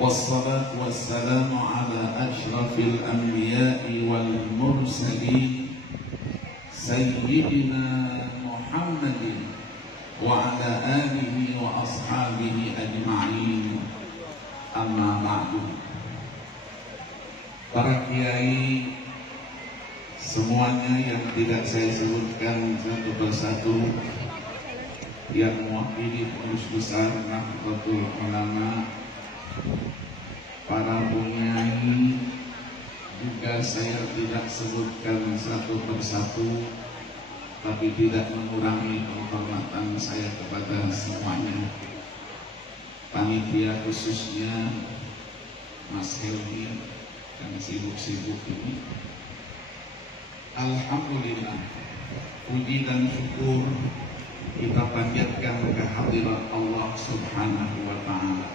والصلاة والسلام على أشرف الأنبياء والمرسلين سيدنا محمد وعلى آله وأصحابه أجمعين. أما بعد. Para kiai semuanya yang tidak saya sebutkan satu persatu, yang mewakili pengurus besar Nahdlatul Ulama, para penyanyi juga saya tidak sebutkan satu persatu, tapi tidak mengurangi penghormatan saya kepada semuanya. Panitia khususnya Mas Helmi yang sibuk-sibuk ini, alhamdulillah, puji dan syukur kita panjatkan kehadirat Allah Subhanahu wa Ta'ala,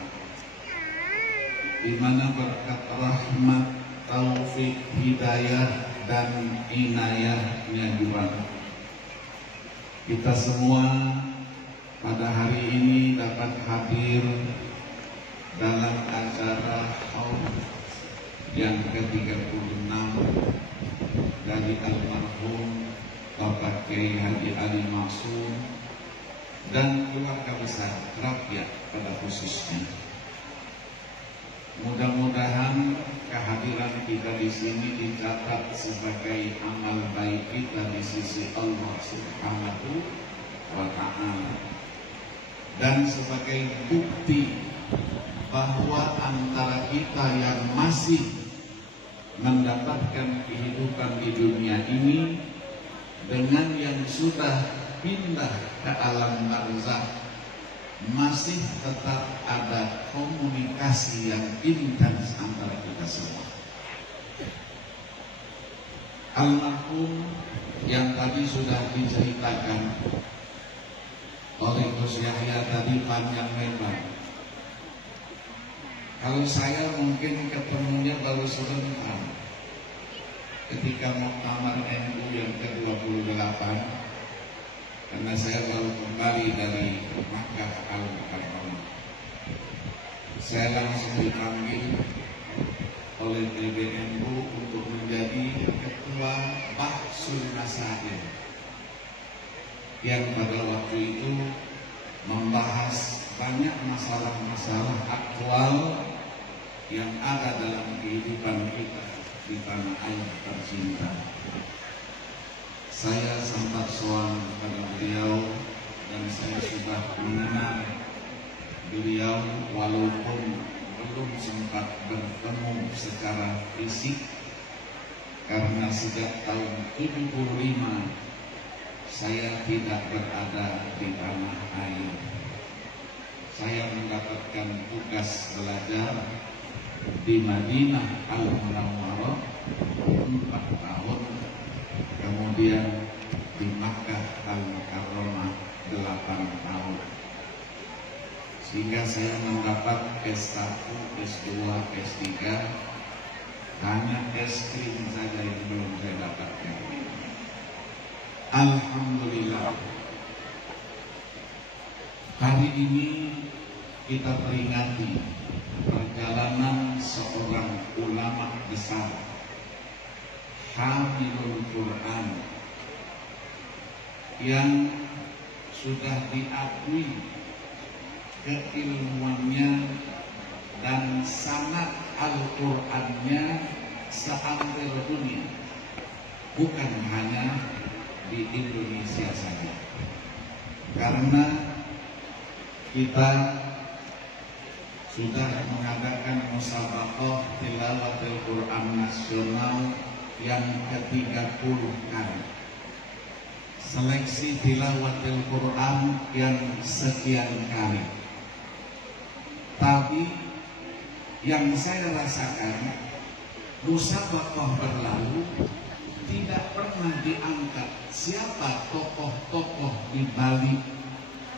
di mana berkat rahmat, taufik, hidayah dan inayahnya juga kita semua pada hari ini dapat hadir dalam acara haul yang ke-36 dari almarhum Bapak Kiai Haji Ali Maksum dan keluarga besar rakyat pada khususnya. Mudah-mudahan kehadiran kita di sini dicatat sebagai amal baik kita di sisi Allah Subhanahu wa Ta'ala, dan sebagai bukti bahwa antara kita yang masih mendapatkan kehidupan di dunia ini dengan yang sudah pindah ke alam barzakh masih tetap ada komunikasi yang intens antara kita semua. Almarhum yang tadi sudah diceritakan oleh Gus Yahya tadi panjang lebar. Kalau saya mungkin ketemunya baru sebentar ketika Muktamar NU yang ke-28, karena saya baru kembali dari Makkah Al-Mukarramah. Saya langsung dipanggil oleh PBNU untuk menjadi ketua Bahsul Masail, yang pada waktu itu membahas banyak masalah-masalah aktual yang ada dalam kehidupan kita di tanah air tercinta. Saya sempat soal kepada beliau dan saya sudah mengenal beliau walaupun belum sempat bertemu secara fisik, karena sejak tahun 75 saya tidak berada di tanah air. Saya mendapatkan tugas belajar di Madinah Al-Munawwarah 4 tahun, kemudian di Makkah Al-Mukarramah 8 tahun, sehingga saya mendapat S1, S2, S3, hanya es krim saja yang belum saya dapatkan. Alhamdulillah, hari ini kita peringati perjalanan seorang ulama besar, Hamilul Quran, yang sudah diakui keilmuannya dan sanad Al-Qurannya sehampir dunia, bukan hanya di Indonesia saja. Karena kita sudah mengadakan musabaqah tilawatil Quran nasional yang ke-30 kali, seleksi tilawatil Quran yang sekian kali. Tapi yang saya rasakan, musabaqah berlalu tidak pernah diangkat siapa tokoh-tokoh di balik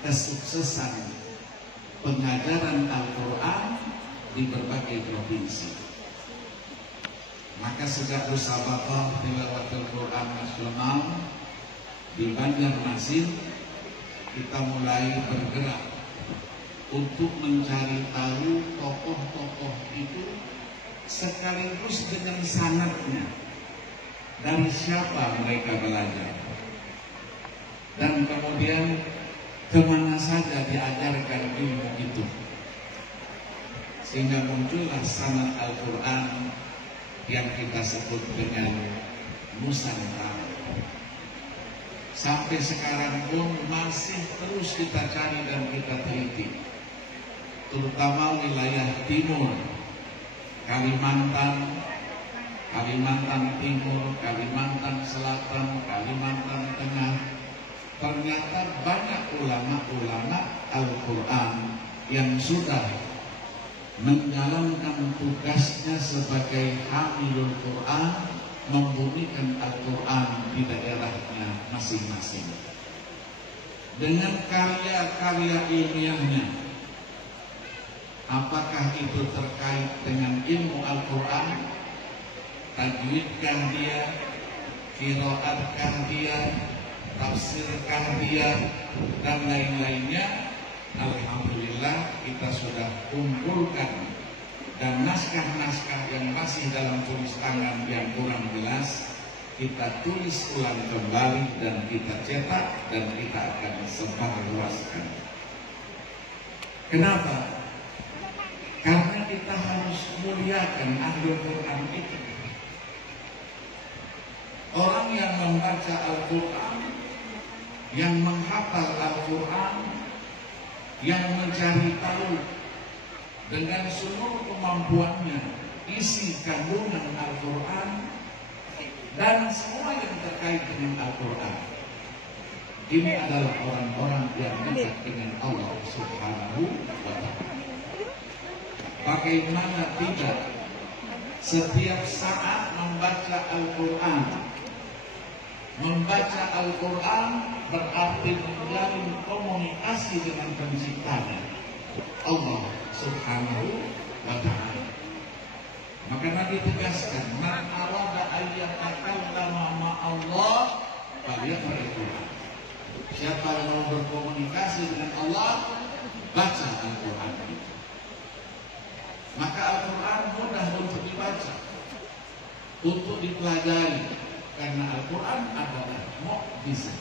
kesuksesan pengajaran Al-Quran di berbagai provinsi. Maka sejak musabaqah tilawatul Quran nasional di Banjarmasin, kita mulai bergerak untuk mencari tahu tokoh-tokoh sekaligus dengan sanadnya. Dari siapa mereka belajar? Dan kemudian kemana saja diajarkan ilmu itu, sehingga muncullah sanad Al-Quran yang kita sebut dengan Nusantara. Sampai sekarang pun masih terus kita cari dan kita teliti, terutama wilayah timur, Kalimantan Timur, Kalimantan Selatan, Kalimantan Tengah. Ternyata banyak ulama-ulama Al-Quran yang sudah menjalankan tugasnya sebagai hamilul Quran, membumikan Al-Quran di daerahnya masing-masing dengan karya-karya ilmiahnya. Apakah itu terkait dengan ilmu Al-Quran, tajwidkah dia, qiraatkah dia, tafsirkah dia, dan lain-lainnya. Alhamdulillah kita sudah kumpulkan, dan naskah-naskah yang masih dalam tulis tangan yang kurang jelas kita tulis ulang kembali dan kita cetak dan kita akan sebarluaskan. Kenapa? Karena kita harus muliakan Ahlul Quran itu. Orang yang membaca Al-Quran, yang menghafal Al-Quran, yang mencari tahu dengan seluruh kemampuannya isi kandungan Al-Quran dan semua yang terkait dengan Al-Quran, ini adalah orang-orang yang dekat dengan Allah Subhanahu wa Ta'ala. Bagaimana tidak setiap saat membaca Al-Quran? Membaca Al-Quran berarti menjalin komunikasi dengan penciptanya, Allah Subhanahu wa Ta'ala. Maka Nabi tegaskan, man arada ayyakallama ma'allah falyaqra'il Quran. Siapa yang mau berkomunikasi dengan Allah, baca Al-Quran. Maka Al-Quran mudah untuk dibaca, untuk dipelajari, karena Al-Quran adalah mukjizat.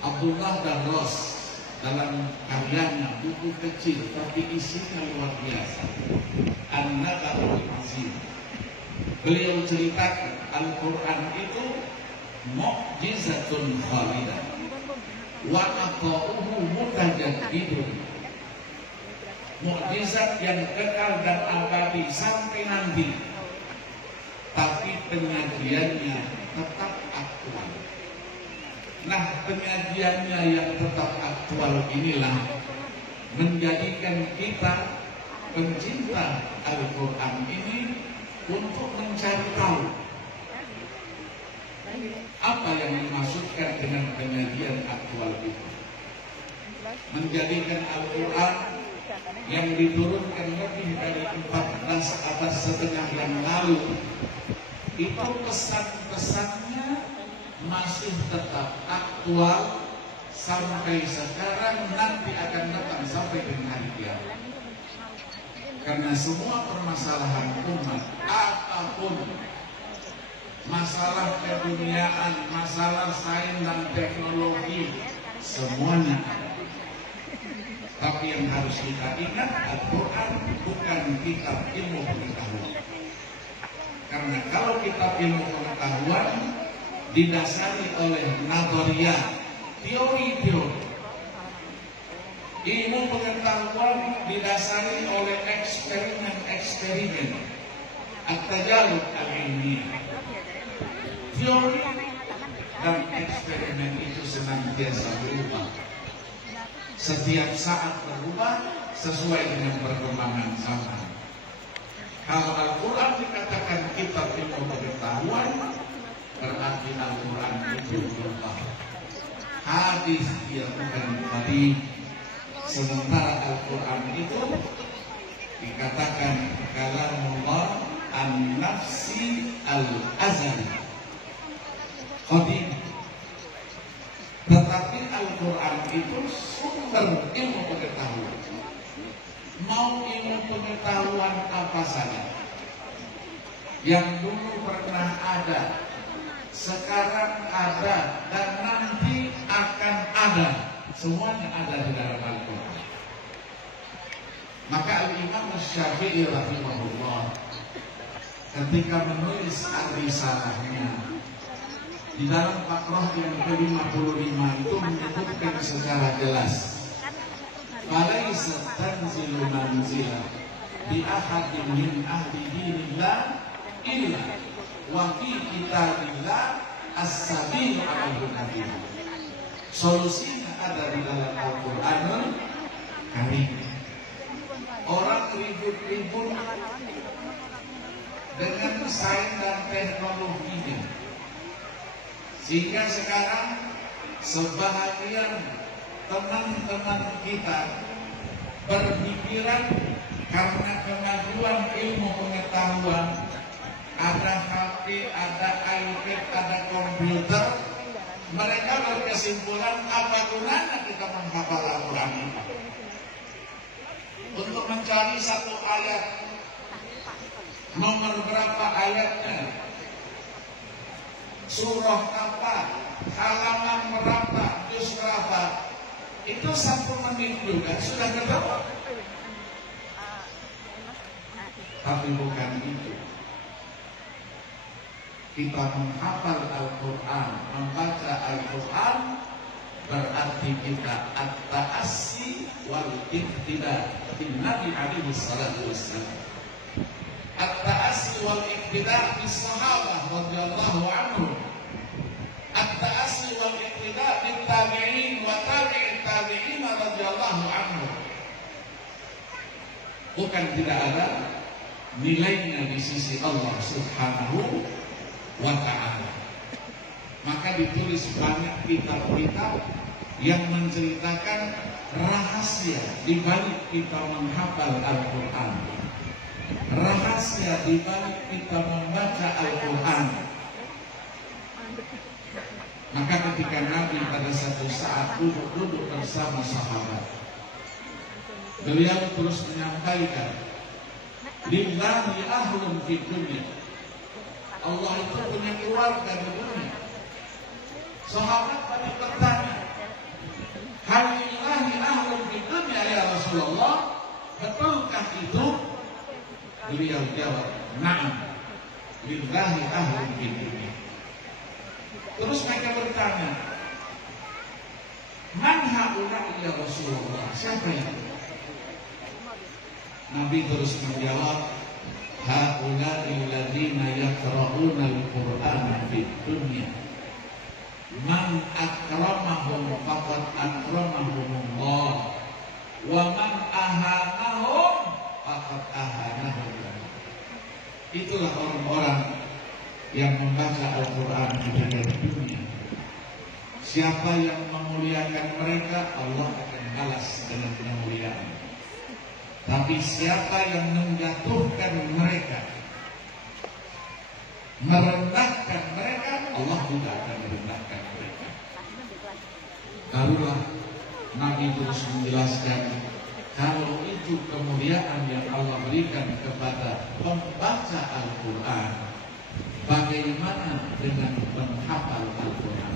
Abdullah Darros dalam karyanya buku kecil tapi isinya luar biasa, An-Naba'ul Azim, beliau ceritakan Al-Quran itu mukjizatun khalidah wa aqa'uhu mutajaddidun, mukjizat yang kekal dan abadi sampai nanti, tapi penyajiannya tetap aktual. Nah, penyajiannya yang tetap aktual inilah menjadikan kita pencinta Al-Quran ini untuk mencari tahu apa yang dimaksudkan dengan penyajian aktual itu. Menjadikan Al-Quran yang diturunkan lebih dari 14 abad setengah yang lalu itu pesan-pesannya masih tetap aktual sampai sekarang, nanti akan datang sampai dengan hari kiamat. Karena semua permasalahan umat, apapun, masalah keduniaan, masalah sains dan teknologi, semuanya ada. Tapi yang harus kita ingat, Al-Quran bukan kitab ilmu pengetahuan. Karena kalau kitab ilmu pengetahuan didasari oleh nazariyah, teori-teori. Ilmu pengetahuan didasari oleh eksperimen-eksperimen, at-tajarub al-ilmiyah. Teori dan eksperimen itu senantiasa berubah. Setiap saat berubah sesuai dengan perkembangan zaman. Kalau Al-Quran dikatakan kitab ilmu pengetahuan, berarti Al-Quran itu berubah. Hadis dia bukan hadis. Sementara Al-Quran itu dikatakan kalamullah an-nafsi al-azali qadim. Tetapi Al-Quran itu sumber ilmu pengetahuan. Mau ilmu pengetahuan apa saja yang dulu pernah ada, sekarang ada, dan nanti akan ada, semuanya ada di dalam Al-Quran. Maka Al-Imam Syafi'i rahimahullah ketika menulis Ar-Risalahnya, di dalam Fakrah yang ke-55 itu menyebutkan secara jelas, "Falaisa tanzilu manzila bi ahadin min ahli dinillah illa wa fi kitabillah as-sabil 'alal nabi." Solusinya ada di dalam Al-Qur'anul Karim. Orang ribut-ribut dengan sains dan teknologinya, sehingga sekarang sebahagian teman-teman kita berpikiran karena kemajuan ilmu pengetahuan, ada HP, ada iPad, ada komputer, mereka berkesimpulan apa gunanya kita menghafal Al-Quran ini? Untuk mencari satu ayat, nomor berapa ayatnya, surah apa, halaman berapa, juz berapa, itu 1 menit juga sudah ketemu. Tapi bukan itu. Kita menghafal Al-Quran, membaca Al-Quran, berarti kita at-ta'assi wal iqtida bin Nabi alaihi salatu wassalam. At-ta'assi wal iqtida bis sahabah radhiyallahu anhum. At-ta'assi wal iqtida bin tabi'in wa tabi'in tabi'in radhiyallahu anhum. Bukan tidak ada nilainya di sisi Allah Subhanahu wa ta'ala. Maka ditulis banyak kitab-kitab yang menceritakan rahasia di balik kita menghafal Al-Quran, rahasia di balik kita membaca Al-Quran. Maka ketika Nabi pada satu saat duduk bersama sahabat, beliau terus menyampaikan, "Lillahi ahlun fid dunya." Allah itu punya keluarga di dunia. Sahabat tadi bertanya, "Hal lillahi ahlun fid dunya ya Rasulullah?" Betulkah itu? Beliau jawab, "Na'am, lillahi ahlun fid dunya." Terus mereka bertanya, "Man haula'i ya Rasulullah?" Siapa itu? Nabi terus menjawab, "Haula'i alladziina yaqra'una al-Qur'ana fid dunya. Man akramahum faqad akramahumullah, wa man ahanahum faqad ahanahum." Itulah orang-orang yang membaca Al-Quran di dunia. Siapa yang memuliakan mereka, Allah akan balas dengan kemuliaan. Tapi siapa yang menjatuhkan mereka, merendahkan mereka, Allah juga akan merendahkan mereka. Barulah Nabi terus menjelaskan, kalau itu kemuliaan yang Allah berikan kepada pembaca Al-Quran, bagaimana dengan menghafal Al-Quran?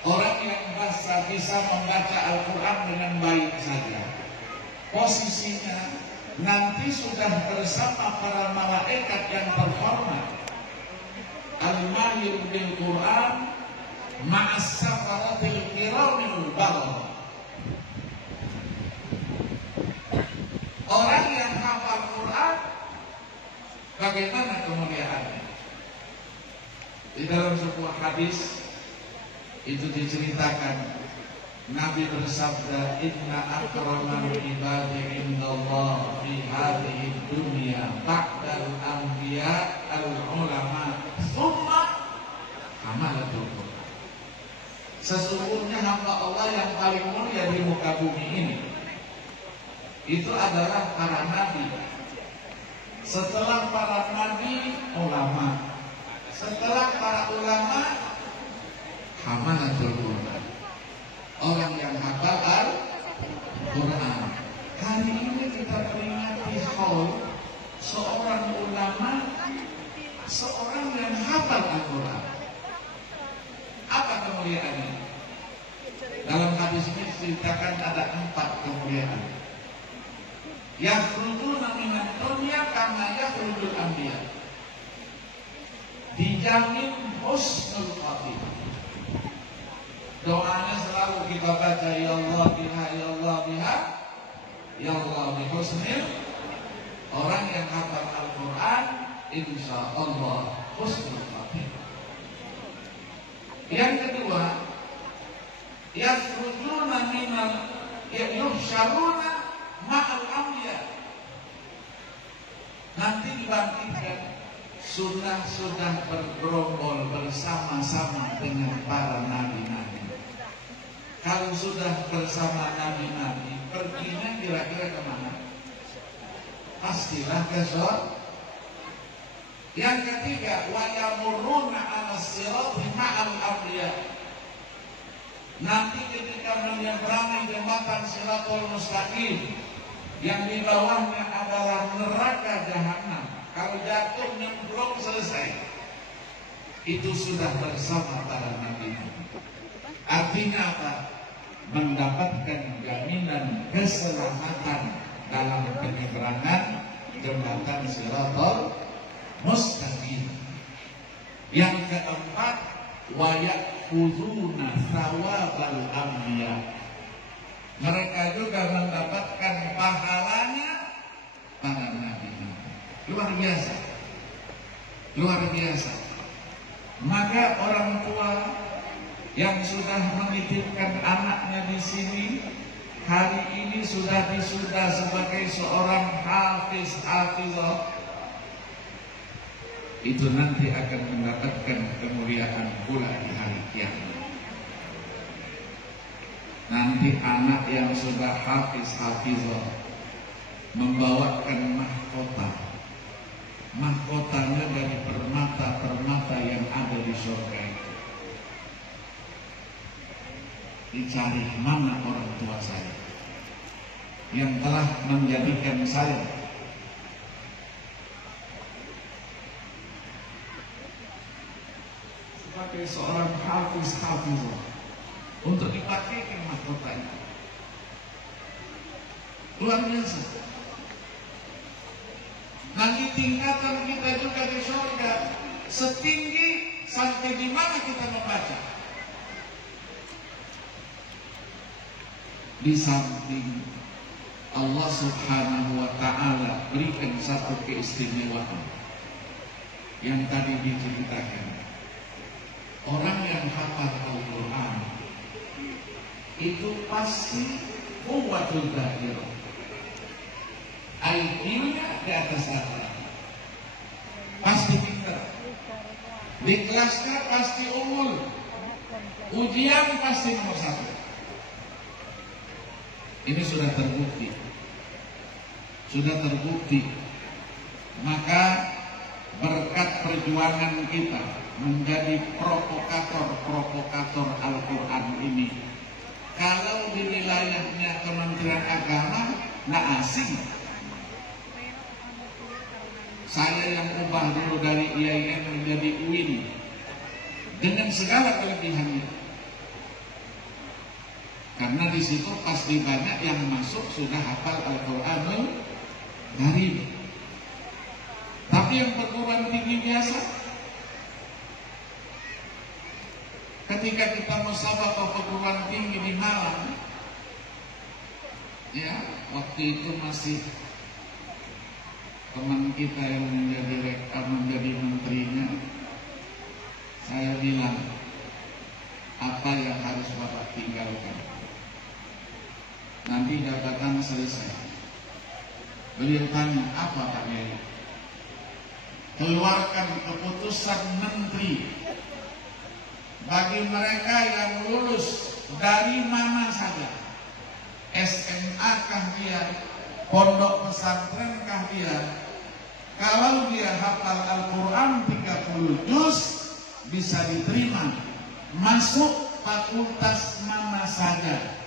Orang yang bisa membaca Al-Quran dengan baik saja, posisinya nanti sudah bersama para malaikat yang terhormat. Al-mahir bil Quran ma'as safaratil kiramil bararah. Orang yang hafal Quran, bagaimana kemuliaannya? Di dalam sebuah hadis itu diceritakan, Nabi bersabda, "Inna akramal ibadi indallah fi hadhihi dunya ba'dal anbiya al-ulama tsumma hamalatul Quran." Sesungguhnya hamba Allah yang paling mulia di muka bumi ini itu adalah para nabi. Setelah para nabi, ulama. Setelah para ulama, hamalatul Quran. Orang yang hafal Al-Quran. hari ini kita peringati haul seorang ulama, seorang yang hafal Al-Quran. Apa kemuliaannya? Dalam hadis ini diceritakan ada 4 kemuliaan. Yakhrujuna minad dunya kama yakhrujul anbiya. Dijamin husnul khatimah. Doanya selalu kita baca, ya Allah biha, ya Allah biha, ya Allah bihusnil. Orang yang hafal Al-Quran insya Allah husnul khatimah. Yang kedua, yakhrujuna minal yuhsyaruna ma'al anbiya. Nanti dibangkitkan sudah bergerombol bersama-sama dengan para nabi-nabi. Kalau sudah bersama nabi-nabi, perginya kira-kira kemana? Pastilah ke surga. Yang ketiga, wa yamurruna 'ala sirati ma'al anbiya. Nanti ketika menyeberangi jembatan Shiratul Mustaqim yang di bawahnya adalah neraka jahanam, kalau jatuh nyemplung selesai. Itu sudah bersama para nabi. Artinya apa? Mendapatkan jaminan keselamatan dalam penyeberangan jembatan Shiratul Mustaqim. Yang keempat, wa ya'khuduna thawabal anbiya. Mereka juga mendapatkan pahalanya para nabi. Luar biasa. Luar biasa. Maka orang tua yang sudah menitipkan anaknya di sini hari ini sudah disudah sebagai seorang hafizah, itu nanti akan mendapatkan kemuliaan pula di hari kiamat. Nanti anak yang sudah hafizah membawakan mahkotanya dari permata-permata yang ada di surga itu. Dicari mana orang tua saya yang telah menjadikan saya sebagai seorang hafizah untuk dipakaikan mahkota itu. Luar biasa. Nanti tingkatan kita juga di surga setinggi sampai di mana kita membaca. Di samping Allah Subhanahu wa ta'ala berikan satu keistimewaan yang tadi diceritakan. Orang yang hafal Al-Quran itu pasti quwwatul dhakirah. IQ-nya di atas rata. Pasti pintar. Di kelasnya pasti unggul. Ujian pasti nomor 1. Ini sudah terbukti. Sudah terbukti. Maka berkat perjuangan kita menjadi provokator Al-Quran ini, kalau di wilayahnya Kementerian Agama nggak asing. Saya yang ubah dulu dari IAIN menjadi UIN dengan segala kelebihannya, karena di situ pasti banyak yang masuk sudah hafal Al-Quranul Karim. Tapi yang perguruan tinggi biasa, ketika kita musabaqah perguruan tinggi di Malang, ya waktu itu masih teman kita yang menjadi menterinya, saya bilang, apa yang harus Bapak tinggalkan? Nanti jabatan selesai. Beliau tanya, apa Pak Yai? Keluarkan keputusan menteri bagi mereka yang lulus dari mana saja, SMA kah dia, pondok pesantren kah dia, kalau dia hafal Al-Quran 30 juz bisa diterima masuk fakultas mana saja,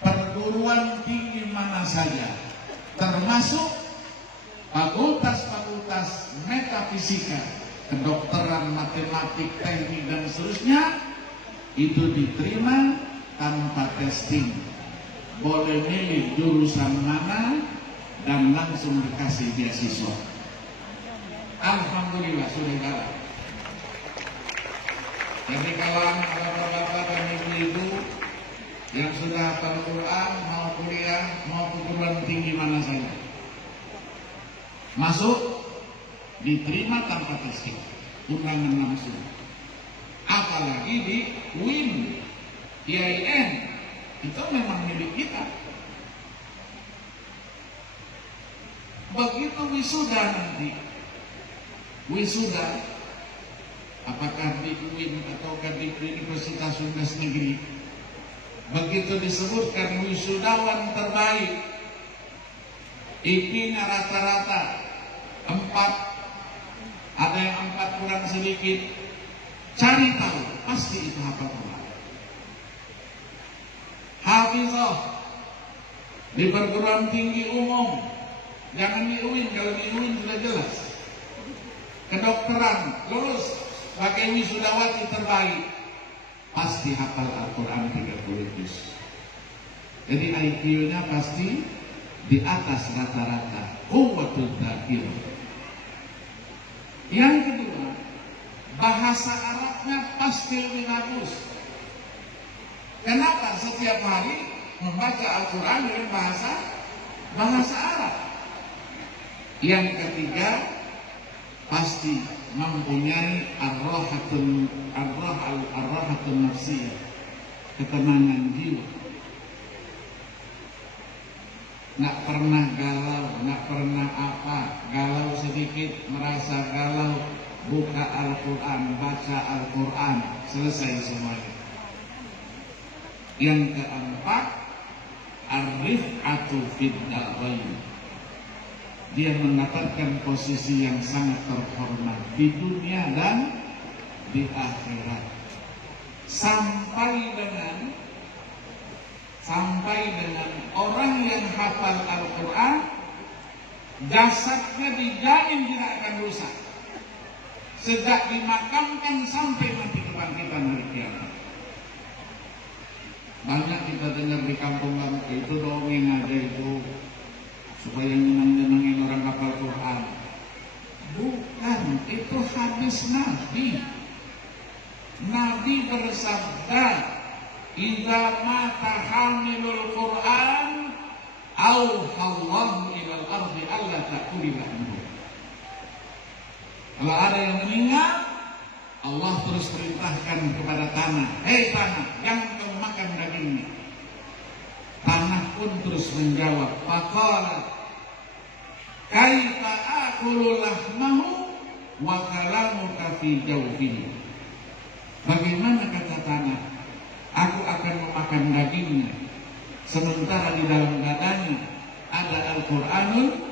perguruan tinggi mana saja, termasuk fakultas-fakultas metafisika, kedokteran, matematik, teknik, dan seterusnya, itu diterima tanpa testing. Boleh milih jurusan mana dan langsung dikasih beasiswa. Alhamdulillah, saudara. Jadi kalau bapak-bapak dan ibu-ibu yang sudah hafal Quran, mau kuliah, mau perguruan tinggi mana saja, masuk, diterima tanpa testing, undangan langsung. Apalagi di UIN, IAIN, itu memang milik kita. Begitu wisuda nanti, wisuda, apakah di UIN atau di Universitas Negeri, begitu disebutkan wisudawan terbaik, IP-nya rata-rata 4, ada yang 4 kurang sedikit, cari tahu, pasti itu hafal Quran. Hafizah di perguruan tinggi umum, jangan di UIN, kalau di UIN sudah jelas. Kedokteran, lulus sebagai wisudawati terbaik, pasti hafal Al-Quran 30 juz. Jadi IQ-nya pasti di atas rata-rata. Quwwatul dzakir. Yang kedua, bahasa Arabnya pasti lebih bagus. Kenapa? Setiap hari membaca Al-Quran dengan bahasa Arab. Yang ketiga, pasti mempunyai ar-rahatun nafsiyah, ketenangan jiwa. Nggak pernah galau, nggak pernah galau sedikit, merasa galau, buka Al-Quran, baca Al-Quran, selesai semuanya. Yang keempat, ar-rif'atu fid darain. Dia mendapatkan posisi yang sangat terhormat di dunia dan di akhirat. Sampai dengan orang yang hafal Al-Quran, jasadnya dijamin tidak akan rusak sejak dimakamkan sampai nanti kebangkitan hari kiamat. Banyak kita dengar di kampung-kampung itu dongeng aja itu supaya nyenang-nyenangin orang hafal Quran. Bukan, itu hadis Nabi. Nabi bersabda, "Idza mata hamilul Quran, auhallahu ilal ardi alla ta'kuli lahmu." Kalau ada yang meninggal, Allah terus perintahkan kepada tanah, "Hei tanah, jangan kau makan dagingnya." Tanah pun terus menjawab, "Faqala kaifa akulu lahmahu wa kalamuka fi jawfihi." Bagaimana, kata tanah, aku akan memakan dagingnya sementara di dalam dadanya ada Al-Quranul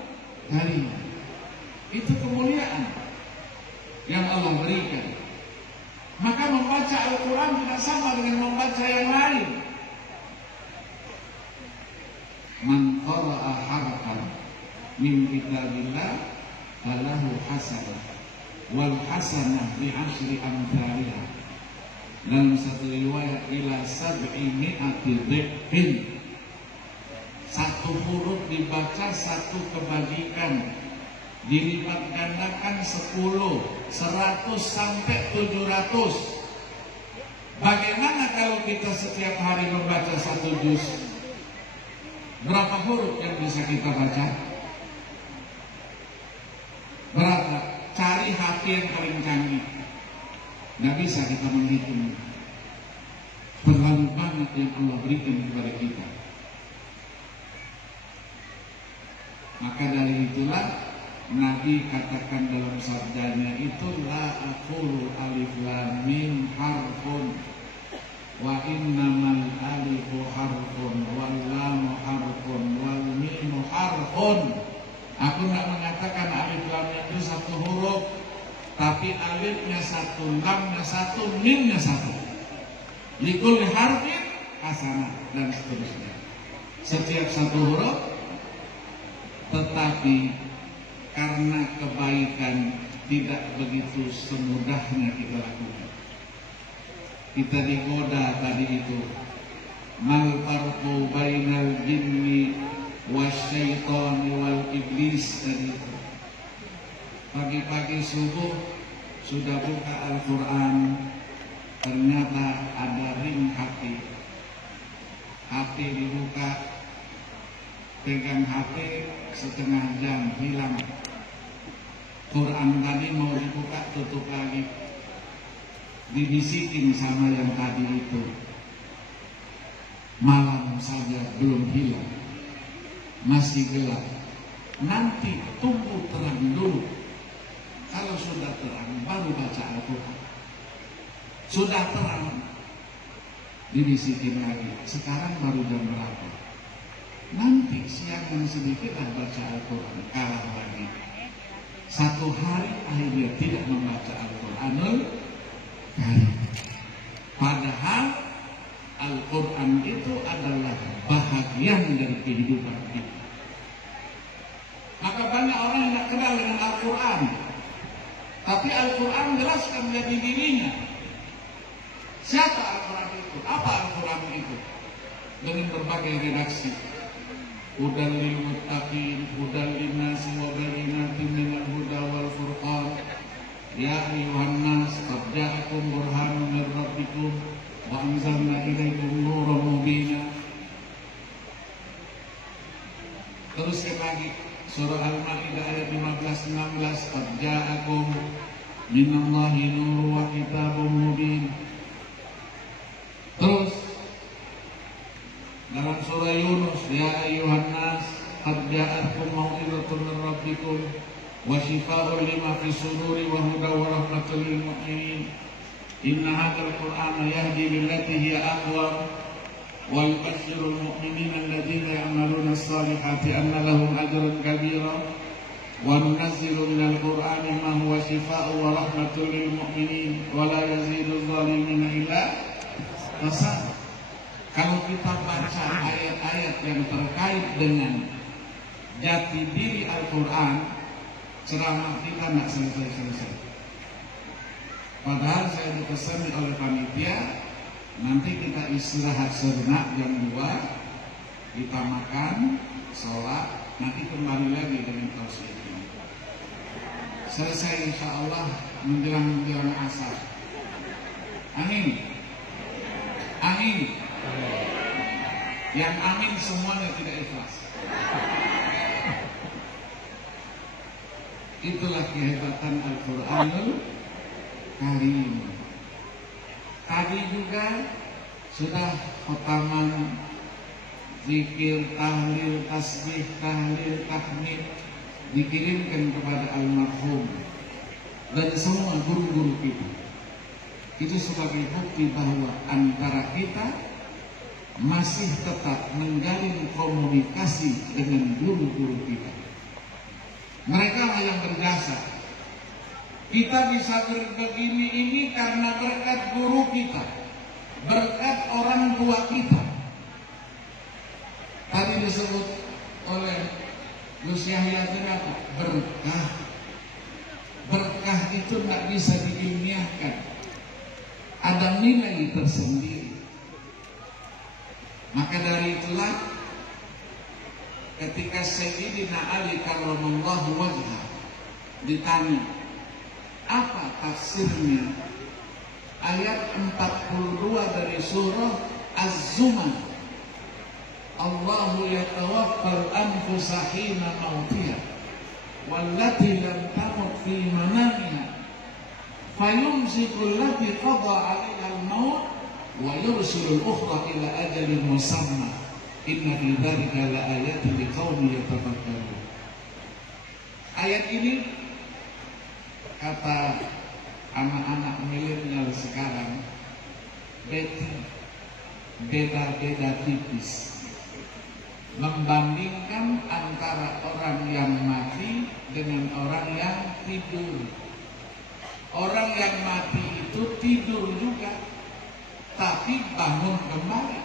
Karim. Itu kemuliaan yang Allah berikan. Maka membaca Al-Quran tidak sama dengan membaca yang lain. Man qara'a harfan min kitabillah falahu hasanah wal hasanah bi asyri amsalihha. Dalam satu riwayat ila 700 dhifin. Satu huruf dibaca satu kebajikan, dilipat gandakan 10, 100 sampai 700. Bagaimana kalau kita setiap hari membaca 1 juz? Berapa huruf yang bisa kita baca? Berapa? Cari hati yang paling canggih. Nggak bisa kita menghitung. Terlalu banyak yang Allah berikan kepada kita. Maka dari itulah Nabi katakan dalam sabdanya itu, la aqulu alif lam mim harfun wa innamal alifu harfun wal lamu harfun wal mimu harfun. Aku nggak mengatakan alif lamnya itu satu huruf, tapi alifnya satu, lamnya satu, mimnya satu. Likul harfin hasanah dan seterusnya. Setiap satu huruf tetapi karena kebaikan tidak begitu semudahnya kita lakukan. Kita digoda tadi itu, mal farqu bainal jinni wasyaitani wal iblis, tadi itu. Pagi-pagi subuh sudah buka Al-Quran, ternyata ada ring hati. Hati dibuka, pegang HP setengah jam hilang. Quran tadi mau dibuka tutup lagi, dibisikin sama yang tadi itu. Malam saja belum hilang, masih gelap. Nanti tunggu terang dulu. Kalau sudah terang baru baca Al-Quran. Sudah terang dibisikin lagi, sekarang baru jam berapa? Nanti siangan sedikit baca Al-Quran, kalah lagi. Satu hari akhirnya tidak membaca Al-Quranul Karim. Padahal Al-Quran itu adalah bahagian dari kehidupan kita. Maka banyak orang yang tidak kenal dengan Al-Quran, tapi Al-Quran jelaskan dari dirinya. Siapa Al-Quran itu? Apa Al-Quran itu? Dengan berbagai redaksi. Hudal lil muttaqin, hudal linnasi wa bayyinatin minal huda wal furqan. Ya ayyuhan nas, qad ja'akum burhanun min rabbikum wa anzalna ilaikum nuran mubina. Teruskan lagi surah Al-Maidah ayat 15-16, qad ja'akum minallahi nurun wa kitabun mubin. Terus dalam surah Yunus, ya ayyuhan nas qad ja'atkum mau'izatun min rabbikum wa shifaa'un lima fi suduri wa hudan wa rahmatun lil mu'minin. Inna hadzal qur'ana yahdi lillati hiya aqwam wa yubashshirul mu'minina alladziina ya'maluna as-salihati anna lahum ajran kabira wa nunazzilu minal qur'ani ma huwa shifaa'un wa rahmatun lil mu'minin wa la yazidu adh-dhalimina illa khasara. Kalau kita baca ayat-ayat yang terkait dengan jati diri Al-Quran, ceramah kita tidak selesai-selesai. Padahal saya dipesan oleh panitia, nanti kita istirahat sejenak jam 2, kita makan, sholat, nanti kembali lagi dengan tausiah ini. Selesai insya Allah menjelang asar. Amin. Amin. Yang amin semuanya tidak ikhlas. Itulah kehebatan Al-Quranul Karim. Tadi juga sudah khataman zikir, tahlil, tasbih, tahlil, tahmid dikirimkan kepada almarhum dan semua guru-guru kita. Itu sebagai bukti bahwa antara kita masih tetap menjalin komunikasi dengan guru-guru kita. Mereka lah yang berjasa. Kita bisa begini ini karena berkat guru kita, berkat orang tua kita. Tadi disebut oleh Gus Yahya apa? Berkah. Berkah itu tidak bisa diilmiahkan. Ada nilai tersendiri. Maka dari itulah ketika Sayyidina Ali karramallahu wajhah ditanya, apa tafsirnya ayat 42 dari surah Az-Zumar, Allahu yatawaffal anfusa hina mautiha wallati lam tamut fi manamiha fayumsiku allati qada 'alaiha al-maut wa yursilul ukhra ila ajalin musamma inna fi dzalika laayatin liqaumin yatafakkarun. Ayat ini kata anak-anak milenial sekarang beda-beda tipis, membandingkan antara orang yang mati dengan orang yang tidur. Orang yang mati itu tidur juga, tapi bangun kembali.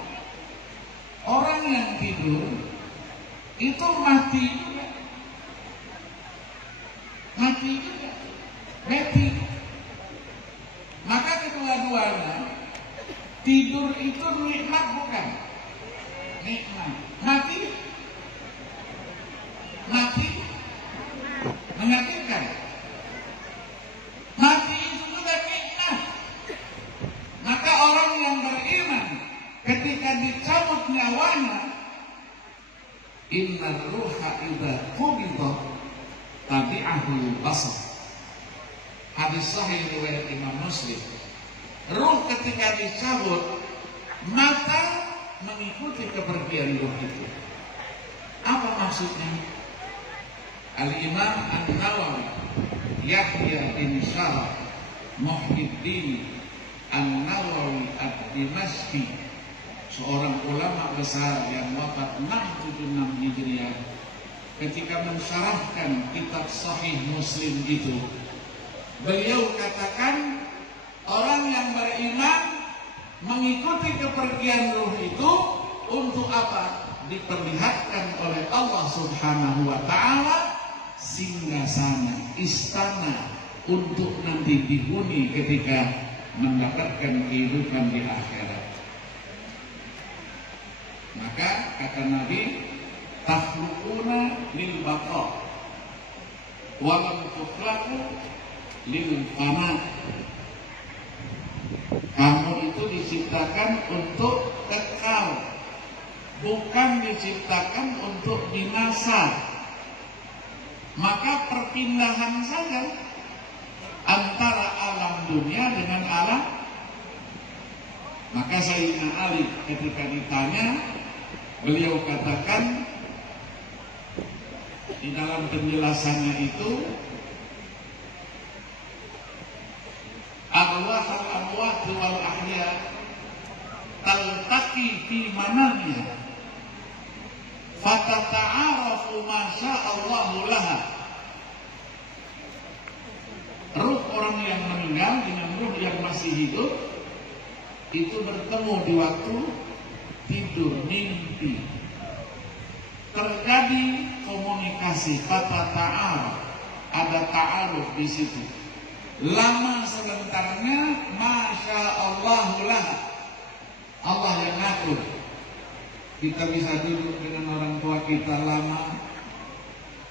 Orang yang tidur itu mati juga, mati juga, mati. Maka kedua-duanya tidur itu nikmat bukan? Nikmat. Mati? Mati? Menyakitkan. Mati itu juga nikmat. Maka orang yang beriman ketika dicabut nyawanya, inna ruha idza qubida tabi'ahu basar. Hadis sahih riwayat Imam Muslim. Ruh ketika dicabut, mata mengikuti kepergian ruh itu. Apa maksudnya? Al-Imam An-Nawawi Yahya bin Syaraf Muhyiddin An-Nawawi Ad-Dimashqi, seorang ulama besar yang wafat 676 Hijriah, ketika mensyarahkan kitab Sahih Muslim itu, beliau katakan orang yang beriman mengikuti kepergian ruh itu untuk apa? Diperlihatkan oleh Allah Subhanahu wa Ta'ala singgasana, istana untuk nanti dihuni ketika mendapatkan kehidupan di akhirat. Maka kata Nabi, takhluquna lil baqa wa lam tukhlaqu lil fana. Kamu itu diciptakan untuk kekal, bukan diciptakan untuk binasa. Maka perpindahan saja antara alam dunia dengan alam. Maka Sayyidina Ali ketika ditanya, beliau katakan di dalam penjelasannya itu, arwahul amwat wal ahya taltaqi fi manamiha fatata'arafu ma sya'allahu laha. Ruh orang yang meninggal dengan ruh yang masih hidup itu bertemu di waktu tidur, mimpi. Terjadi komunikasi, fatata'araf, ada ta'aruf di situ. Lama sebentarnya, masya Allahu laha, Allah yang ngatur. Kita bisa duduk dengan orang tua kita lama,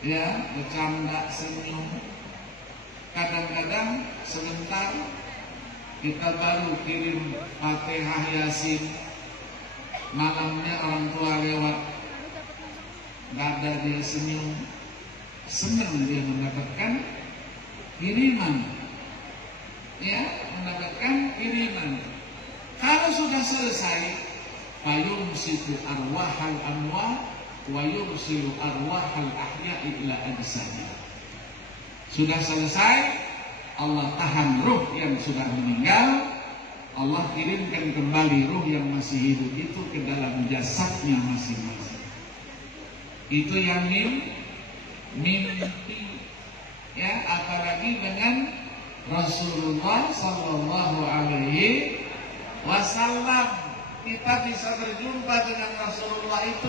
ya, bercanda, senyum. Kadang-kadang sebentar kita baru kirim Fatihah Yasin, malamnya orang tua lewat, nggak ada dia senyum, senang dia mendapatkan kiriman, ya, mendapatkan kiriman. Kalau sudah selesai, fayumsiku arwahal amwat wa yursilu arwahal ahya'i ila ajsadi. Sudah selesai, Allah tahan ruh yang sudah meninggal, Allah kirimkan kembali ruh yang masih hidup itu ke dalam jasadnya masing-masing. Itu yang mimpi, ya, apalagi dengan Rasulullah Sallallahu Alaihi Wasallam. Kita bisa berjumpa dengan Rasulullah itu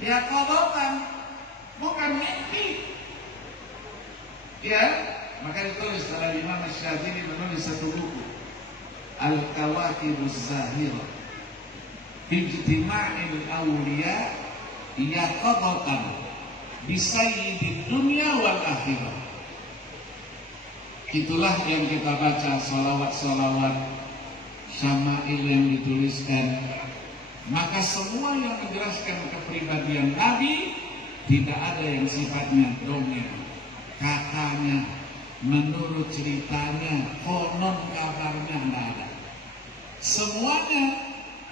yaqadatan, bukan mimpi. Ya, maka ditulis oleh Imam Syafi'i menulis satu buku, Al-Kawakibuz Zahirah fi Ijtima'il Awliya yaqadatan bi sayyidid dunya wal akhirah. Itulah yang kita baca salawat-salawat Syama'il yang dituliskan. Maka semua yang menjelaskan kepribadian Nabi tidak ada yang sifatnya dongeng, katanya, menurut ceritanya, konon kabarnya, tidak ada. Semuanya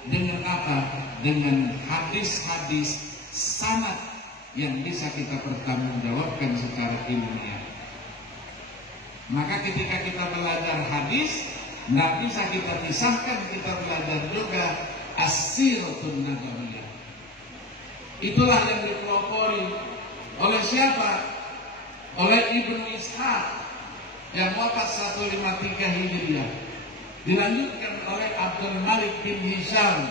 dengan apa? Dengan hadis-hadis sanad yang bisa kita pertanggungjawabkan secara ilmiah. Maka ketika kita belajar hadis, tidak bisa kita pisahkan, kita belajar juga as-siratun nabawiyah. Itulah yang dipelopori oleh siapa? Oleh Ibnu Ishaq yang wafat 153 Hijriah. Dilanjutkan oleh Abdul Malik bin Hisham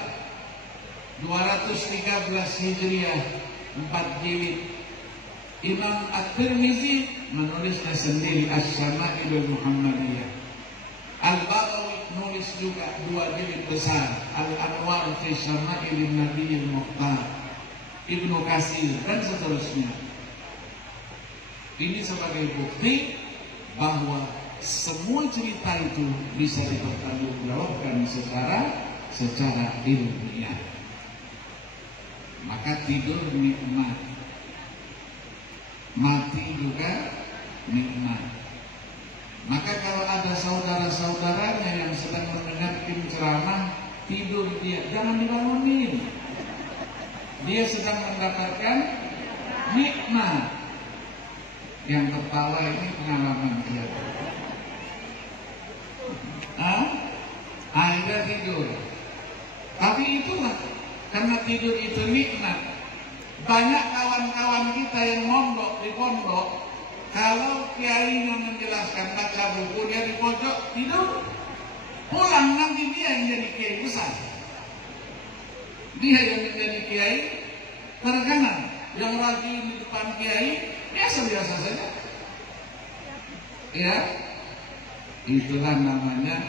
213 Hijriah, 4 jilid. Imam At-Tirmizi menulisnya sendiri Asy-Syama'ilul Muhammadiyah. Al-Baghawi nulis juga 2 jilid besar, Al-Anwar fi Syama'ilin Nabiyil Mukhtar, Ibnu Katsir dan seterusnya. Ini sebagai bukti bahwa semua cerita itu bisa dipertanggungjawabkan secara ilmiah. Maka tidur nikmat, mati juga nikmat. Maka kalau ada saudara-saudaranya yang sedang mendengarkan ceramah tidur dia, jangan dibangunin. Dia sedang mendapatkan nikmat. Yang tertawa ini pengalaman dia. Akhirnya tidur. Tapi itulah, karena tidur itu nikmat. Banyak kawan-kawan kita yang mondok di pondok, kalau kiainya menjelaskan baca buku, dia di pojok tidur. Pulang nanti dia yang jadi kiai besar. Dia yang menjadi kiai terkenal. Yang rajin di depan kiai biasa-biasa saja. Ya, itulah namanya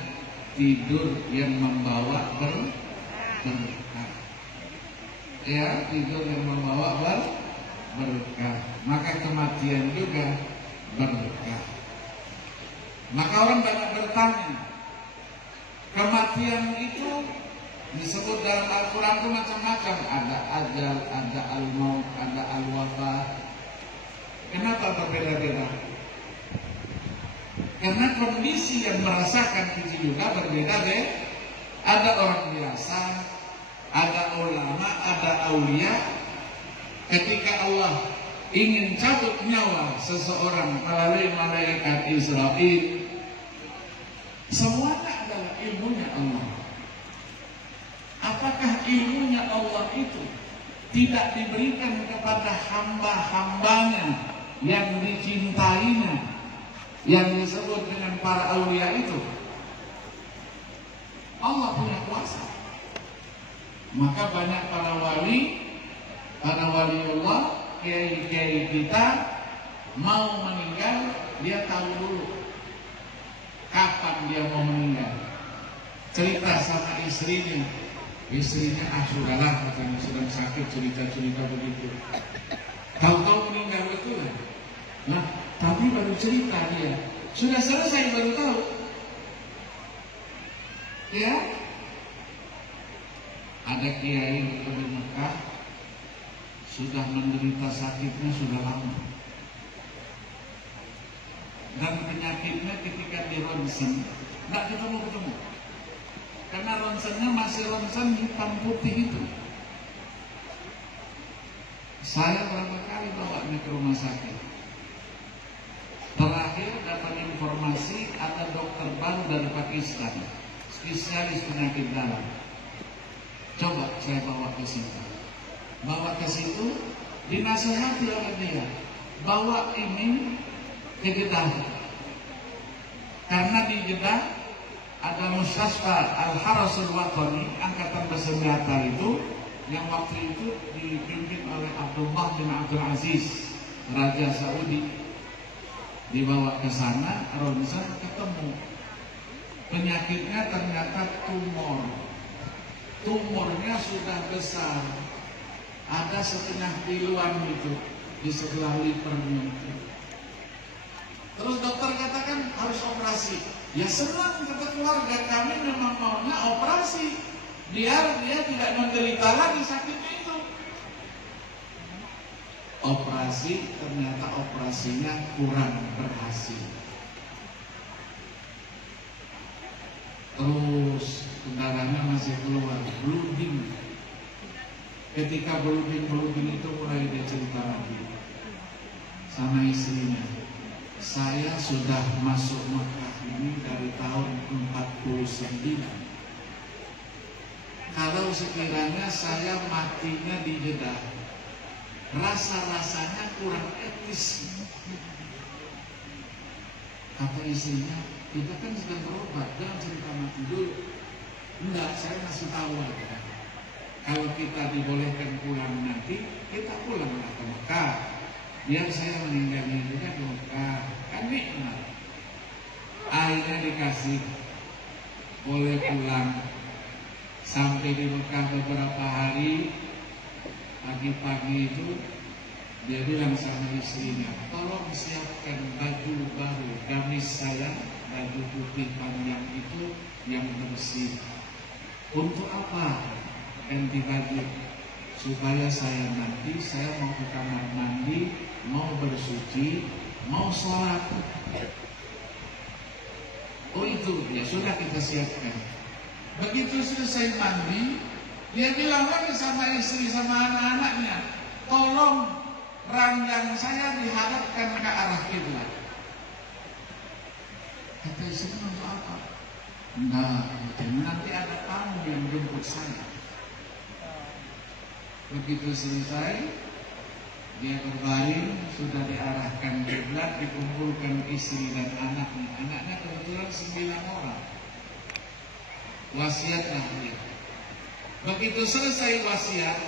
tidur yang membawa berkah. Ya, tidur yang membawa berkah. Maka kematian juga berkah. Maka orang banyak bertanya, kematian itu disebut dalam Al-Quran itu macam-macam. Ada ajal, ada al-maut, ada al-wafat. Kenapa berbeda-beda? Karena kondisi yang merasakan itu juga berbeda deh. Ada orang biasa, ada ulama, ada aulia. Ketika Allah ingin cabut nyawa seseorang melalui malaikat Israil, semuanya adalah ilmunya Allah. Apakah ilmunya Allah itu tidak diberikan kepada hamba-hambanya yang dicintainya, yang disebut dengan para aulia itu? Allah punya kuasa. Maka banyak para waliullah, kiai-kiai kita mau meninggal, dia tahu dulu kapan dia mau meninggal. Cerita sama istrinya sudahlah, katanya sedang sakit, cerita-cerita begitu. Tahu-tahu meninggal betul. Nah, tapi baru cerita dia, sudah selesai baru tahu. Ya, ada kiai di Mekah sudah menderita sakitnya sudah lama, dan penyakitnya ketika di ronsen nggak ketemu, karena ronsennya masih ronsen hitam putih itu. Saya berapa kali bawanya ke rumah sakit. Terakhir dapat informasi ada dokter baru dari Pakistan, spesialis penyakit dalam. Coba saya bawa ke situ, dinasihati oleh dia, bawa ini ke Jeddah, karena di Jeddah ada Mustasfa Al-Harasul Watani, angkatan bersenjata itu, yang waktu itu dipimpin oleh Abdullah bin Abdul Aziz, Raja Saudi. Dibawa ke sana, ronsen, ketemu penyakitnya ternyata tumor. Tumornya sudah besar, ada setengah kiloan itu di sebelah livernya. Terus dokter katakan harus operasi. Ya senang, kata keluarga kami memang maunya operasi, biar dia tidak menderita lagi sakitnya itu. Operasi, ternyata operasinya kurang berhasil. Terus darahnya masih keluar, bleeding. Ketika bleeding itu mulai dia cerita lagi sama istrinya, saya sudah masuk Mekah ini dari tahun 49. Kalau sekiranya saya matinya di Jeddah, rasa-rasanya kurang etis. Kata istrinya, kita kan sedang berobat, jangan cerita mati dulu. Enggak, saya masih tahu aja. Kalau kita dibolehkan pulang nanti, kita pulanglah ke Mekah. biar saya meninggal juga duka, kan nikmat. Akhirnya dikasih, boleh pulang. Sampai di Mekah beberapa hari, pagi-pagi itu dia bilang sama istrinya, tolong siapkan baju baru, gamis saya, baju putih panjang itu yang bersih. Untuk apa? Ganti baju. Supaya saya nanti, saya mau ke kamar mandi, mau bersuci, mau sholat. Oh itu, ya sudah kita siapkan. Begitu selesai mandi, dia bilang lagi sama istri sama anak-anaknya, tolong ranjang saya dihadapkan ke arah kiblat. Kata istri, untuk apa? Enggak, nanti ada tamu yang jemput saya. Begitu selesai, dia berbaring, sudah diarahkan kiblat, dikumpulkan istri dan anaknya. Anaknya kebetulan 9 orang. Wasiatlah dia. Begitu selesai wasiat,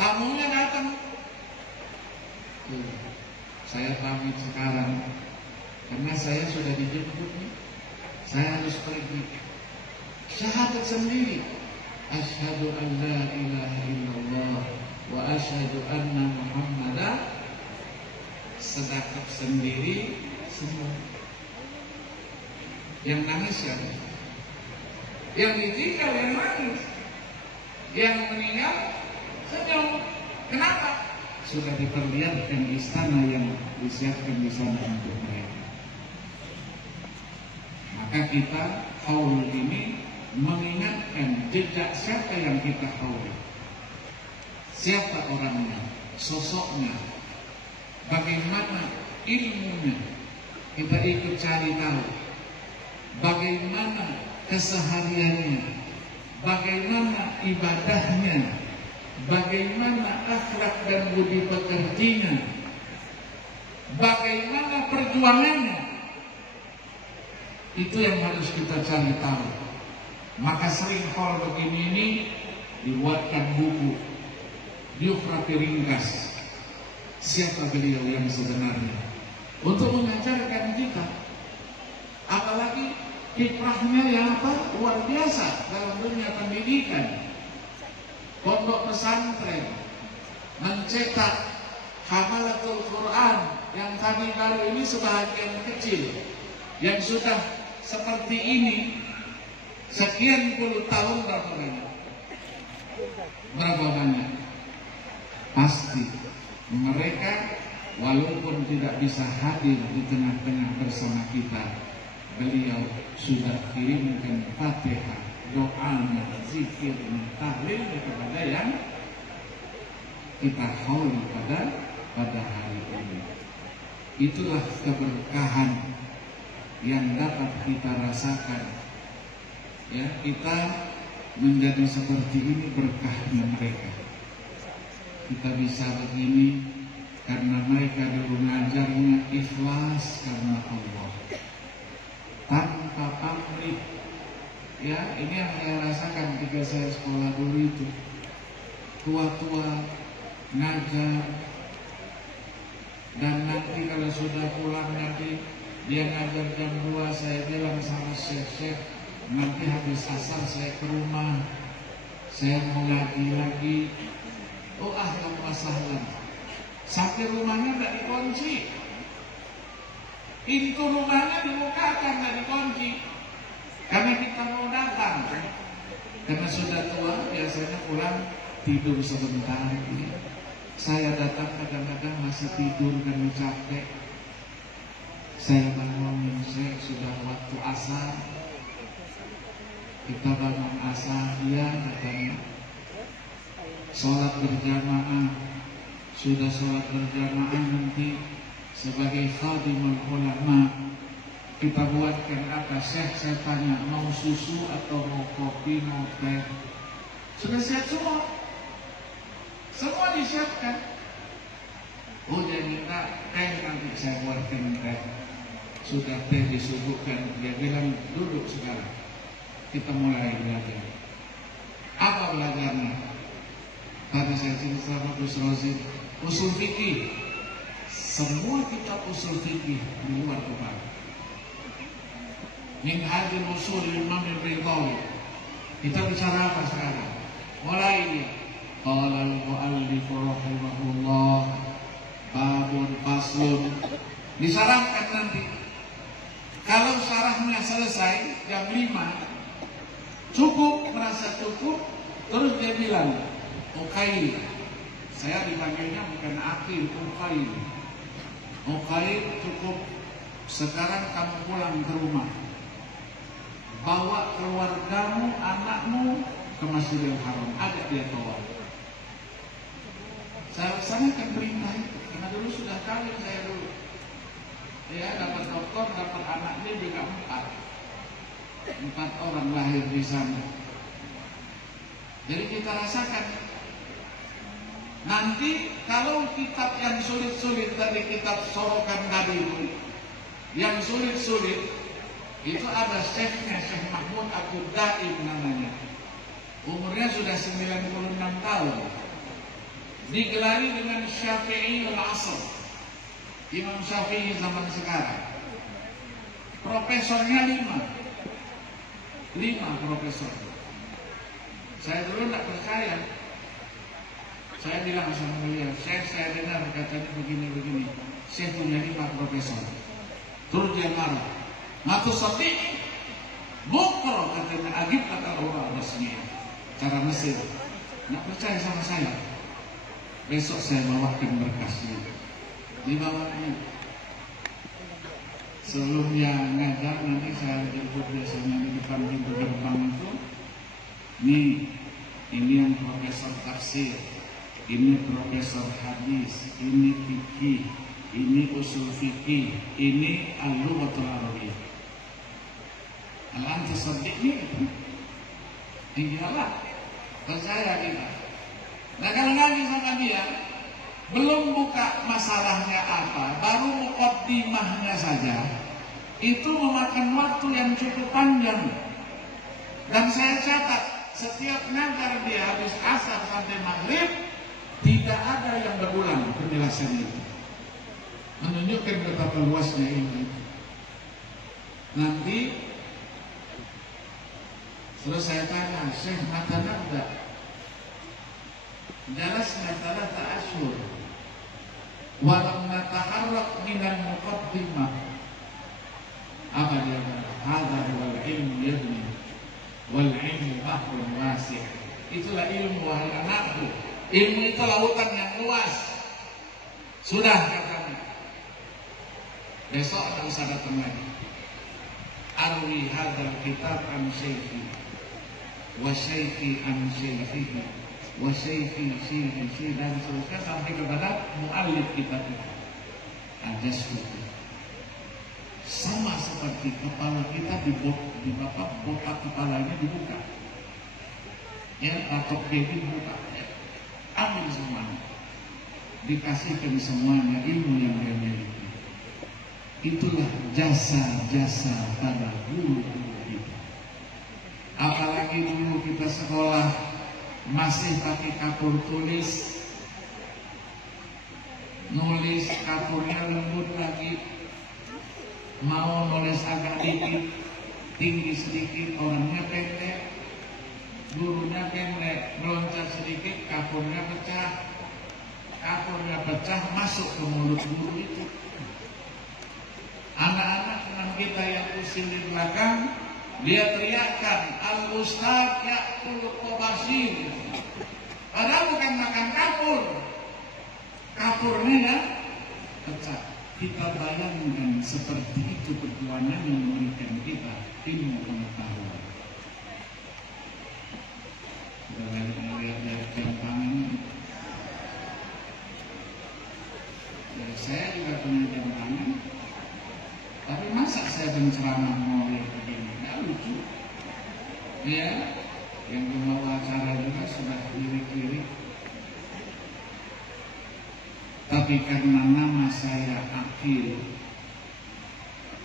tamunya datang. Saya pamit sekarang, karena saya sudah dijemput nih. Saya harus pergi. Syahadat sendiri. Asyhadu an la ilaha illallah wa asyhadu anna Muhammadan. Sedekap sendiri semua. Yang nangis siapa? Yang ditinggal yang nangis, yang meninggal senyum. Kenapa? Sudah diperlihatkan istana yang disiapkan di sana untuk mereka. Maka kita haul ini mengingatkan jejak siapa yang kita haul, siapa orangnya, sosoknya, bagaimana ilmunya, kita ikut cari tahu, bagaimana kesehariannya, bagaimana ibadahnya, bagaimana akhlak dan budi pekertinya, bagaimana perjuangannya. Itu yang harus kita cari tahu. Maka sering hal begini ini dibuatkan buku, biografi ringkas siapa beliau yang sebenarnya, untuk mengajarkan kita. Apalagi kiprahnya yang apa? Luar biasa dalam dunia pendidikan. Pondok pesantren mencetak hafalatul Quran yang tadi baru ini sebagian kecil, yang sudah seperti ini sekian puluh tahun. Berapa banyak? Berapa banyak? Pasti mereka walaupun tidak bisa hadir di tengah-tengah bersama kita, beliau sudah kirimkan Fatihah, doanya, zikir, tahlil kepada yang kita haul pada hari ini. Itulah keberkahan yang dapat kita rasakan. Ya, kita menjadi seperti ini berkahnya mereka. Kita bisa begini karena mereka dulu ngajarnya ikhlas karena Allah, tanpa pamrih. Ya, ini yang saya rasakan ketika saya sekolah dulu itu. Tua-tua ngajar, dan nanti kalau sudah pulang nanti dia ngajar jam 2, saya bilang sama syekh, nanti habis asar saya ke rumah, saya mau ngaji lagi. Oh ahlan wa sahlan. Sampai rumahnya tidak dikunci, pintu rumahnya dibukakan, tidak dikunci, karena kita mau datang. Karena sudah tua, biasanya pulang tidur sebentar. Saya datang kadang-kadang masih tidur karena capek. Saya bangun, saya sudah waktu asar. Kita bangun asar, dia katanya sholat berjamaah. Sudah sholat berjamaah nanti sebagai khadimul ulama kita buatkan apa? Syekh saya tanya, mau susu atau mau kopi, mau teh? Sudah siap semua. Semua disiapkan. Oh dia minta teh, nanti saya buatkan teh. Sudah teh disuguhkan, dia bilang duduk sekarang. Kita mulai belajar. Apa belajarnya? Karena saya cerita sama Gus Rozin, usul fikih. semua kitab usul fikih di luar kepala. Min hadil usul Imam Al-Baydawi. Kita bicara apa sekarang? Mulai ini. Qala al-mu'allif rahimahullah babun faslun. Disarankan nanti kalau syarahnya selesai jam 5 cukup, merasa cukup, terus dia bilang Uqail. Saya dipanggilnya bukan Akil, Uqail. Uqail, cukup, sekarang kamu pulang ke rumah, bawa keluargamu, anakmu ke Masjidil Haram, ajak dia tawaf. Saya laksanakan perintah itu karena dulu sudah kawin saya dulu. Ya, dapat dokter, dapat anaknya juga 4 orang lahir di sana. Jadi kita rasakan. Nanti kalau kitab yang sulit-sulit dari kitab sorokan tadi itu, yang sulit-sulit itu ada syekhnya, Syekh Mahmud Abdul Daim namanya. Umurnya sudah 96 tahun. Digelari dengan Syafi'i al-Asr, Imam Syafi'i zaman sekarang. Profesornya 5 profesor. Saya dulu tidak percaya. Saya bilang sama beliau, saya dengar katanya begini-begini. Saya punya 5 profesor. Terus dia marah. Matu Syafi'i bukro katanya, agib kata orang resmi cara Mesir. Tidak percaya sama saya. Besok saya bawakan berkasnya. Dibawanya. Sebelumnya ngajar nanti saya jemput biasanya di depan pintu gerbang itu. Ini yang profesor tafsir, ini profesor hadis, ini fikih, ini usul fikih, ini al-lughatul arabiyyah. Al-anti saddiqni itu. Iyalah, percaya kita. Nah kalau lagi sama dia, belum buka masalahnya apa, baru muqaddimahnya saja, itu memakan waktu yang cukup panjang. Dan saya catat, setiap ngajar dia habis asar sampai maghrib, tidak ada yang berulang penjelasan itu. Menunjukkan betapa luasnya ini. Nanti terus saya tanya, Syekh mata nabda jalasna 3 ashhur wa lam nataharrak minal muqaddimah. Apa dia bilang? Hadza wal ilmu yabni wal ilmu bahrun wasi'. Itulah ilmu, wahai anakku. Ilmu itu lautan yang luas. Sudah katanya. Besok tak usah datang lagi. Arwi hadzal kitab an syekhi wa syekhi an syekhihi wa syekhi syekhi dan seterusnya sampai kepada muallif kitab itu. Ajasku. Sama seperti kepala kita di botak kepalanya dibuka. Ya, atau baby buka. Ambil semuanya. Dikasihkan semuanya ilmu yang dia miliki. Itulah jasa-jasa pada guru-guru kita. Apalagi dulu kita sekolah masih pakai kapur tulis, nulis kapurnya lembut lagi, mau nulis agak dikit, tinggi sedikit, orangnya pendek, gurunya pendek, meloncat sedikit, kapurnya pecah, masuk ke mulut guru itu. Anak-anak teman kita yang usil di belakang, dia teriakkan, Al-Ustaz ya'kul qobasir. Padahal bukan makan kapur. Kapurnya ya pecah. Kita bayangkan seperti itu perjuangan yang memberikan kita ilmu pengetahuan. Kita lihat dari jam tangan. Saya juga punya jam tangan. Tapi masa saya berceramah mau begini? Nggak lucu. Ya, yang membawa acara juga sudah lirik-lirik. Tapi karena nama saya Akil,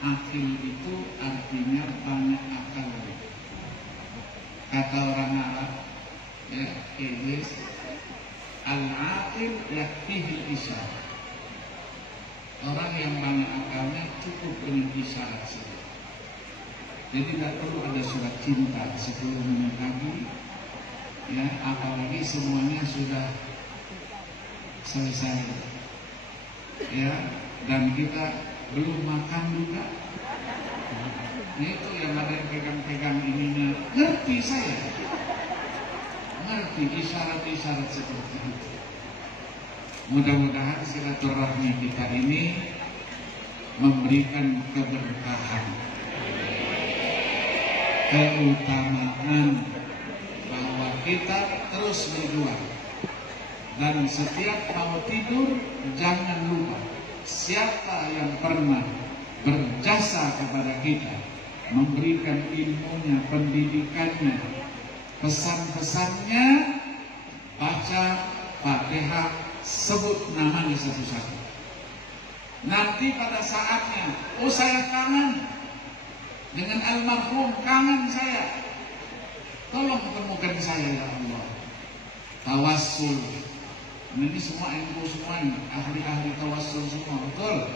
Akil itu artinya banyak akal. Kata orang Arab, ya, Iblis, al-Aqil yakfihi isyar. Orang yang banyak akalnya cukup dengan isyarat saja. Jadi tidak perlu ada surat cinta 10 menit lagi, ya, apalagi semuanya sudah selesai, ya, dan kita belum makan juga. Nah, itu yang ada yang pegang-pegang ininya. Ngerti saya, ngerti isyarat-isyarat seperti itu. Mudah-mudahan silaturahmi kita ini memberikan keberkahan, keutamaan, bahwa kita terus berjuang. Dan setiap mau tidur jangan lupa siapa yang pernah berjasa kepada kita, memberikan ilmunya, pendidikannya, pesan-pesannya. Baca Fatihah, sebut namanya satu-satu. Nanti pada saatnya, oh saya kangen dengan almarhum, kangen saya, tolong temukan saya ya Allah. Tawassul. Ini semua ilmu, semua ini ahli-ahli tawassul semua, betul?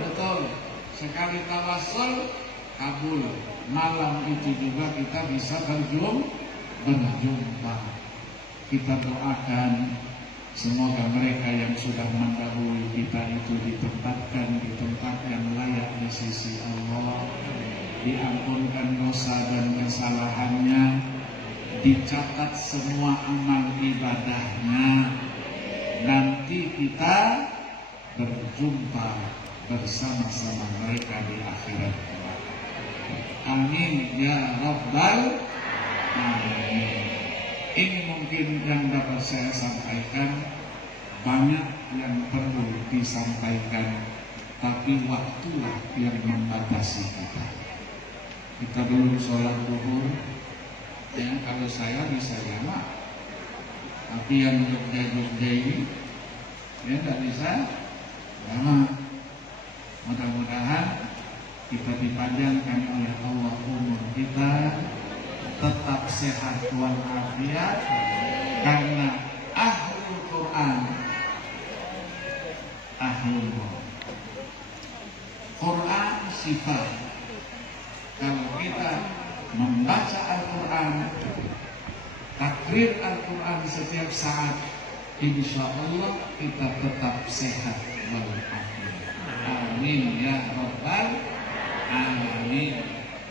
Betul. Sekali tawassul kabul. Malam itu juga kita bisa berjumpa. Kita doakan semoga mereka yang sudah mendahului kita itu ditempatkan di tempat yang layak di sisi Allah, diampunkan dosa dan kesalahannya, dicatat semua amal ibadahnya. Nanti kita berjumpa bersama-sama mereka di akhirat. Amin ya Rabbal Alamin. Ini mungkin yang dapat saya sampaikan. Banyak yang perlu disampaikan, tapi waktulah yang membatasi kita. Kita belum sholat zuhur, ya, kalau saya bisa jamak, tapi yang Jogja ini, ya, tidak bisa jamak. Mudah-mudahan kita dipanjangkan oleh Allah umur kita, tetap sehat walafiat, karena ahlul Quran, ahlul Quran sifat. Kalau kita membaca Al-Quran, takrir Al-Quran setiap saat, insya Allah kita tetap sehat walafiat. Amin ya Rabbal Alamin.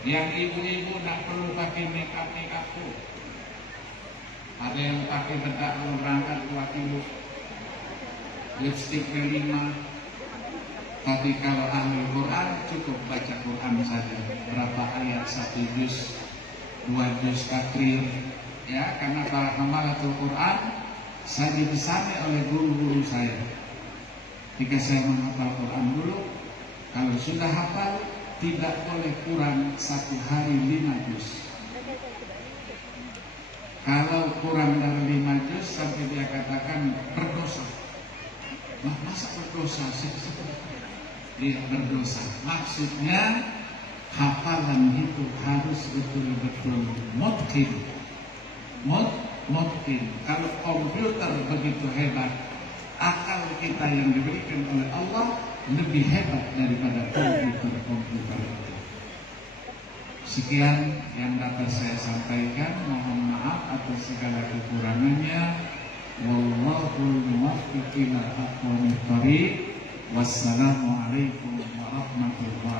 Yang ibu-ibu tidak perlu pakai make-up tuh. Ada yang pakai bedak belum berangkat 2 kilo, lipstick 5. Tapi kalau ahli Quran cukup baca Quran saja. Berapa ayat, 1 juz, 2 juz takrir, ya, karena para hamalatul Quran saya dibesarkan oleh guru-guru saya. Jika saya menghafal Quran dulu, kalau sudah hafal tidak boleh kurang 1 hari 5 juz. Kalau kurang dari 5 juz sampai dia katakan berdosa. Nah, masa berdosa sih? Dia berdosa. Maksudnya hafalan itu harus betul-betul mutqin. Mutqin. Kalau komputer begitu hebat, akal kita yang diberikan oleh Allah lebih hebat daripada komputer itu. Sekian yang dapat saya sampaikan. Mohon maaf atas segala kekurangannya. Wallahul muwaffiq ila aqwamit thoriq. Wassalamualaikum warahmatullahi wabarakatuh.